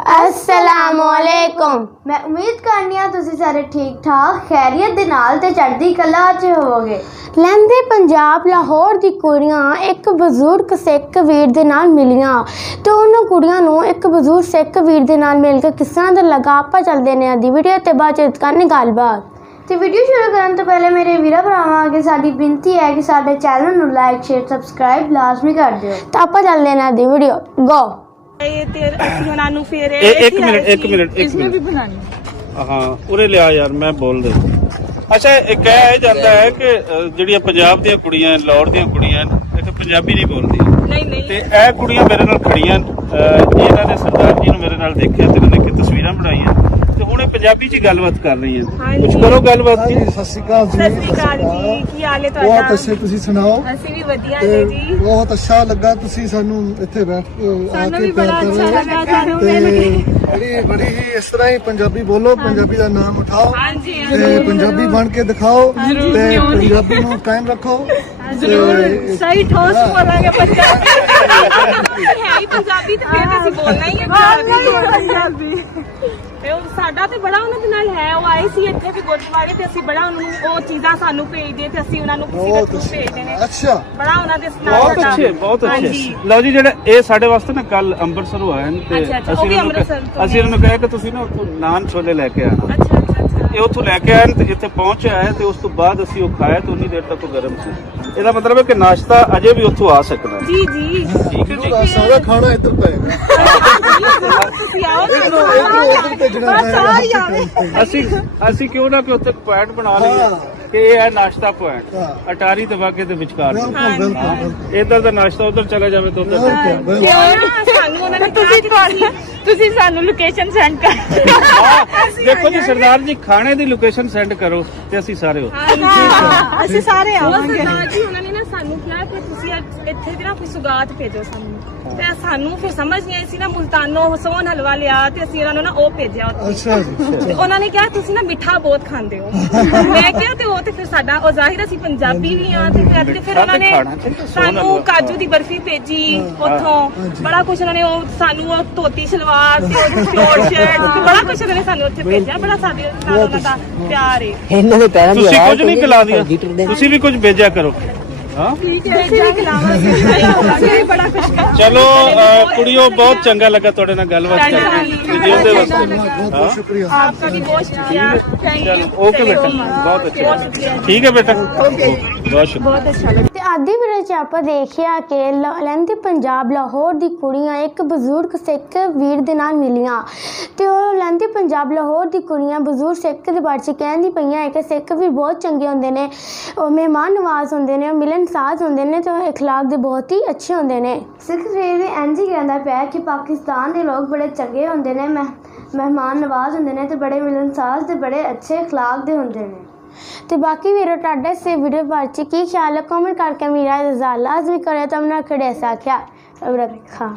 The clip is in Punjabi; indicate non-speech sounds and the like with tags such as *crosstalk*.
ਅਸਲਾਮੁਅਲੈਕੁਮ ਮੈਂ ਉਮੀਦ ਕਰਨੀ ਆ ਤੁਸੀਂ ਸਾਰੇ ਠੀਕ ਠਾਕ ਖੈਰੀਅਤ ਦੇ ਨਾਲ ਤੇ ਚੜ੍ਹਦੀ ਕਲਾ 'ਚ ਹੋਵੋਗੇ। ਲਹਿੰਦੇ ਪੰਜਾਬ ਲਾਹੌਰ ਦੀ ਕੁੜੀਆਂ ਇੱਕ ਬਜ਼ੁਰਗ ਸਿੱਖ ਵੀਰ ਦੇ ਨਾਲ ਮਿਲੀਆਂ ਤੇ ਉਹਨਾਂ ਕੁੜੀਆਂ ਨੂੰ ਇੱਕ ਬਜ਼ੁਰਗ ਸਿੱਖ ਵੀਰ ਦੇ ਨਾਲ ਮਿਲ ਕੇ ਕਿਸ ਤਰ੍ਹਾਂ ਦਾ ਲੱਗਾ ਆਪਾਂ ਚੱਲਦੇ ਨੇ ਆਦੀ ਵੀਡੀਓ ਤੇ ਬਾਅਦ ਚ ਕਰਨੀ ਗੱਲਬਾਤ। ਤੇ ਵੀਡੀਓ ਸ਼ੁਰੂ ਕਰਨ ਤੋਂ ਪਹਿਲੇ ਮੇਰੇ ਵੀਰਾਂ ਭਰਾਵਾਂ ਅੱਗੇ ਸਾਡੀ ਬੇਨਤੀ ਹੈ ਕਿ ਸਾਡੇ ਚੈਨਲ ਨੂੰ ਲਾਈਕ ਸ਼ੇਅਰ ਸਬਸਕ੍ਰਾਈਬ ਲਾਜ਼ਮੀ ਕਰ ਦਿਓ। ਤਾਂ ਆਪਾਂ ਚੱਲਦੇ ਨੇ ਆਦੀ ਵੀਡੀਓ ਗੋ ਇਹ ਤੇ ਅਸੀਂ ਉਹਨਾਂ ਨੂੰ ਫਿਰ ਇਹ ਇੱਕ ਮਿੰਟ ਇੱਕ ਮਿੰਟ ਇੱਕ ਮਿੰਟ। ਹਾਂ ਉਰੇ ਲਿਆ ਯਾਰ ਮੈਂ ਬੋਲ ਦੇ। ਅੱਛਾ ਇਹ ਕਹਿ ਜਾਂਦਾ ਹੈ ਕਿ ਅ, ਜਿਹੜੀਆਂ ਪੰਜਾਬ ਦੀਆਂ ਕੁੜੀਆਂ ਲਾਹੌਰ ਦੀਆਂ ਕੁੜੀਆਂ ਤਾਂ ਪੰਜਾਬੀ ਨਹੀਂ ਬੋਲਦੀਆਂ। ਨਹੀਂ ਨਹੀਂ। ਤੇ ਇਹ ਕੁੜੀਆਂ ਮੇਰੇ ਨਾਲ ਖੜੀਆਂ ਅ, ਇਹਨਾਂ ਨੇ ਸਰਦਾਰ ਜੀ ਨੂੰ ਮੇਰੇ ਨਾਲ ਦੇਖਿਆ ਤੇ ਉਹਨਾਂ ਨੇ ਕਿ ਤਸਵੀਰਾਂ ਬਣਾਈਆਂ ਤੇ ਹੀ ਗੱਲਬਾਤ ਕਰ ਰਹੀਆਂ ਹਾਂਜੀ। ਕੁਝ ਕਰੋ ਗੱਲਬਾਤ ਜੀ। ਹਾਂਜੀ ਸਤਿ ਸ਼੍ਰੀ ਅਕਾਲ ਜੀ। ਸਤਿ ਸ੍ਰੀ ਅਕਾਲ ਜੀ। ਕੀ ਹਾਲ ਹੈ ਬਹੁਤ ਤੁਹਾਡਾ? ਅੱਛੇ ਤੁਸੀਂ ਸੁਣਾਓ? ਅਸੀਂ ਵੀ ਵਧੀਆ ਨੇ ਜੀ। ਬਹੁਤ ਅੱਛਾ ਲੱਗਾ ਤੁਸੀਂ ਸਾਨੂੰ ਇੱਥੇ ਬੈਠ ਕੇ ਆ ਸਾਨੂੰ ਕੇ ਵੀ ਬੜਾ ਪਿਆਰ ਕਰ। ਅੱਛਾ ਰਹੇ ਹੋ। ਲੱਗਾ ਤੁਹਾਨੂੰ ਤੇ ਮਿਲ ਕੇ। ਬੜੀ ਬੜੀ ਹੀ ਇਸ ਤਰ੍ਹਾਂ ਹੀ ਪੰਜਾਬੀ ਬੋਲੋ ਪੰਜਾਬੀ ਦਾ ਨਾਮ ਉਠਾਓ। ਹਾਂਜੀ ਤੇ ਪੰਜਾਬੀ ਬਣ ਕੇ ਦਿਖਾਓ। ਤੇ ਪੰਜਾਬੀ ਨੂੰ ਕਾਇਮ ਰੱਖੋ। ਤੇ ਸਹੀ ਠੋਸ ਬੋਲਾਂਗੇ ਪੰਜਾਬੀ। ਹੈ ਹੀ ਪੰਜਾਬੀ ਤੇ ਫਿਰ ਅਸੀਂ ਬੋਲਣਾ ਹੀ ਹੈ ਪੰਜਾਬੀ। ਸਾਡਾ ਤੇ ਬੜਾ ਉਹਨਾਂ ਦੇ ਨਾਲ ਹੈ ਉਹ ਆਏ ਸੀ ਇੱਥੇ ਵੀ ਗੁਰਦੁਆਰੇ ਤੇ ਅਸੀਂ ਬੜਾ ਉਹਨਾਂ ਨੂੰ ਉਹ ਚੀਜ਼ਾਂ ਸਾਨੂੰ ਭੇਜਦੇ ਤੇ ਅਸੀਂ ਉਹਨਾਂ ਨੂੰ ਕਿਸੇ ਦੇ ਬਹੁਤ ਥਰੂ ਭੇਜਦੇ ਨੇ। ਅੱਛਾ। ਬੜਾ ਉਹਨਾਂ ਦੇ ਨਾਲ ਬਹੁਤ ਸਾਡਾ- ਅੱਛੇ ਬਹੁਤ ਅੱਛੇ। ਹਾਂਜੀ। ਲਓ ਜੀ ਜਿਹੜੇ ਇਹ ਸਾਡੇ ਵਾਸਤੇ ਨਾ ਕੱਲ ਅੰਮ੍ਰਿਤਸਰੋਂ ਆਏ ਨੇ ਤੇ ਅੱਛਾ, ਅੱਛਾ, ਉਹ ਅਸੀਂ ਵੀ ਉਹਨਾਂ ਨੂੰ ਅੰਮ੍ਰਿਤਸਰ ਅਸੀਂ ਉਹਨਾਂ ਨੂੰ ਕਿਹਾ ਕਿ ਤੁਸੀਂ ਨਾ ਉੱਥੋਂ ਨਾਨ ਛੋਲੇ ਲੈ ਕੇ ਆਣਾ ਅੱਛਾ ਅੱਛਾ ਅੱਛਾ। ਇਹ ਉੱਥੋਂ ਲੈ ਕੇ ਆਏ ਨੇ ਤੇ ਇੱਥੇ ਪਹੁੰਚਿਆ ਹੈ ਤੇ ਉਸ ਤੋਂ ਬਾਅਦ ਅਸੀਂ ਉਹ ਖਾਇਆ ਤੇ ਉਨੀ ਦੇਰ ਤੱਕ ਉਹ ਗਰਮ ਸੀ। ਇਹਦਾ ਮਤਲਬ ਹੈ ਕਿ ਨਾਸ਼ਤਾ ਅਜੇ ਵੀ ਉੱਥੋਂ ਆ ਸਕਦਾ ਹੈ। ਜੀ ਜੀ। ਠੀਕ ਹੈ ਜੀ। ਸਾਰਾ ਖਾਣਾ ਇੱਧਰ ਪਏਗਾ *laughs* ਤੁਸੀਂ ਆਓ ਇੱਧਰੋਂ ਇੱਧਰੋਂ ਉੱਧਰ ਭੇਜਣਾ ਪਏਗਾ ਅਸੀਂ ਅਸੀਂ ਕਿਉਂ ਨਾ ਕਿ ਉੱਥੇ ਪੁਆਇੰਟ ਬਣਾ ਹਾਂ। ਲਈਏ ਕਿ ਇਹ ਹੈ ਨਾਸ਼ਤਾ ਪੁਆਇੰਟ ਹਾਂ। ਅਟਾਰੀ ਤੇ ਵਾਗੇ ਦੇ ਵਿਚਕਾਰ। ਬਿਲਕੁਲ ਬਿਲਕੁਲ ਬਿਲਕੁਲ। ਇਧਰ ਦਾ ਨਾਸ਼ਤਾ ਉਧਰ ਚਲਾ ਜਾਵੇ ਤਾਂ ਉਧਰ ਬਿਲਕੁਲ ਬਿਲਕੁਲ। ਨਾ, ਸਾਨੂੰ ਉਹਨਾਂ ਨੇ ਕਿਹਾ ਕਿ ਤੁਸੀਂ ਤੁਸੀਂ ਸਾਨੂੰ ਲੋਕੇਸ਼ਨ ਸੈਂਡ ਕਰ ਦੇਖੋ ਜੀ ਸਰਦਾਰ ਜੀ ਖਾਣੇ ਦੀ ਲੋਕੇਸ਼ਨ ਸੈਂਡ ਕਰੋ ਤੇ ਅਸੀਂ ਸਾਰੇ ਉੱਥੇ ਅਸੀਂ ਸਾਰੇ ਆਵਾਂਗੇ। ਸਰਦਾਰ ਜੀ ਉਹਨਾਂ ਨੇ ਨਾ ਸਾਨੂੰ ਕਿਹਾ ਕਿ ਤੁਸੀਂ ਇੱਥੇ ਦੀ ਨਾ ਕੋਈ ਸੁਗਾਤ ਭੇਜੋ ਸਾਨੂੰ। ਤੇ ਸਾਨੂੰ ਫਿਰ ਸਮਝ ਨਹੀਂ ਆਈ ਸੀ ਨਾ ਮੁਲਤਾਨੋ ਹਸੋਨ ਹਲਵਾ ਲਿਆ ਤੇ ਅਸੀਂ ਉਹਨਾਂ ਨੂੰ ਨਾ ਉਹ ਭੇਜਿਆ ਉੱਥੇ। ਅੱਛਾ ਜੀ ਤੇ ਉਹਨਾਂ ਨੇ ਕਿਹਾ ਤੁਸੀਂ ਨਾ ਮਿੱਠਾ ਬਹੁਤ ਖਾਂਦੇ ਹੋ। ਮੈਂ ਕਿਹਾ ਤੇ ਉਹ ਤੇ ਫਿਰ ਸਾਡਾ ਉਹ ਜ਼ਾਹਿਰ ਅਸੀਂ ਪੰਜਾਬੀ ਵੀ ਆ ਤੇ ਫਿਰ ਅੱਗੇ ਫਿਰ ਉਹਨਾਂ ਨੇ ਸਾਨੂੰ। ਕਾਜੂ ਦੀ ਬਰਫੀ ਭੇਜੀ ਉੱਥੋਂ। ਬੜਾ ਕੁਝ ਉਹਨਾਂ ਨੇ ਉਹ ਸਾਨੂੰ ਉਹ ਧੋਤੀ ਸਲਵਾਰ ਤੇ ਉਹ ਸ਼ੋਰਟ ਸ਼ਰਟ ਬੜਾ ਕੁਝ ਉਹਨਾਂ ਨੇ ਸਾਨੂੰ ਉੱਥੇ ਭੇਜਿਆ। ਬੜਾ ਸਾਡੇ ਨਾਲ ਉਹਨਾਂ ਦਾ ਪਿਆਰ ਹੈ ਇਹਨਾਂ ਦੇ ਪੈਰਾਂ ਦੀ ਤੁਸੀਂ ਕੁਝ ਨਹੀਂ ਖਿਲਾ ਦਿਆ ਤੁਸੀਂ ਵੀ ਕੁਝ ਭੇਜਿਆ ਕਰੋ। ਹਾਂ ਠੀਕ ਹੈ ਜੀ ਖਿਲਾਵਾਂਗੇ ਬੜਾ ਕੁਝ ਚਲੋ ਅਹ, ਕੁੜੀਓ ਬਹੁਤ ਚੰਗਾ ਲੱਗਾ ਤੁਹਾਡੇ ਨਾਲ ਗੱਲਬਾਤ ਕਰਕੇ ਤੇ ਜਿਉਂਦੇ ਵਸਦੇ ਬਹੁਤ ਬਹੁਤ ਸ਼ੁਕਰੀਆ आपका भी बहुत शुक्रिया थैंक ਚਲੋ यू ਓਕੇ ਬੇਟਾ ਬਹੁਤ ਅੱਛਾ ਠੀਕ ਹੈ ਬੇਟਾ ਬਹੁਤ ਸ਼ੁਕਰੀਆ ਤੇ ਆਦੀ ਵੀਡੀਓ ਚ ਆਪਾਂ ਦੇਖਿਆ ਕਿ ਲ- ਲਹਿੰਦੇ ਪੰਜਾਬ ਲਾਹੌਰ ਦੀ ਕੁੜੀਆਂ ਇੱਕ ਬਜ਼ੁਰਗ ਸਿੱਖ ਵੀਰ ਦੇ ਨਾਲ ਮਿਲੀਆਂ ਤੇ ਉਹ ਲਹਿੰਦੇ ਪੰਜਾਬ ਲਾਹੌਰ ਦੀ ਕੁੜੀਆਂ ਬਜ਼ੁਰਗ ਸਿੱਖ ਦੇ ਬਾਰੇ ਚ ਕਹਿੰਦੀ ਪਈਆਂ ਹੈ ਕਿ ਸਿੱਖ ਵੀ ਬਹੁਤ ਚੰਗੇ ਹੁੰਦੇ ਨੇ ਉਹ ਮਹਿਮਾਨ ਨਵਾਜ਼ ਹੁੰਦੇ ਨੇ ਉਹ ਮਿਲਨਸਾਰ ਹੁੰਦੇ ਨੇ ਤੇ ਉਹ اخلاق ਦੇ ਬਹੁਤ ਹੀ ਅੱਛੇ ਹੁੰਦੇ ਨੇ ਸਿੱਖ ਫੇਰ ਵੀ ਇੰਝ ਹੀ ਕਹਿੰਦਾ ਪਿਆ ਕਿ ਪਾਕਿਸਤਾਨ ਦੇ ਲੋਕ ਬੜੇ ਚੰਗੇ ਹੁੰਦੇ ਨੇ ਮਹਿ- ਮਹਿਮਾਨ ਨਵਾਜ਼ ਹੁੰਦੇ ਨੇ ਤੇ ਬੜੇ ਮਿਲਨਸਾਰ ਤੇ ਬੜੇ ਅੱਛੇ اخلاق ਦੇ ਹੁੰਦੇ ਨੇ ਤੇ ਬਾਕੀ ਵੀਰੋ ਤੁਹਾਡਾ ਇਸ ਵੀਡੀਓ ਬਾਰੇ ਚ ਕੀ ਖਿਆਲ ਹੈ ਕਮੈਂਟ ਕਰਕੇ ਮੇਰਾ ਇਜ਼ਾਲਾ ਲਾਜ਼ਮੀ ਕਰਿਓ ਤਾਂ ਮੈਂ ਖੜੇ ਸਾਖਿਆ ਰੱਖਾ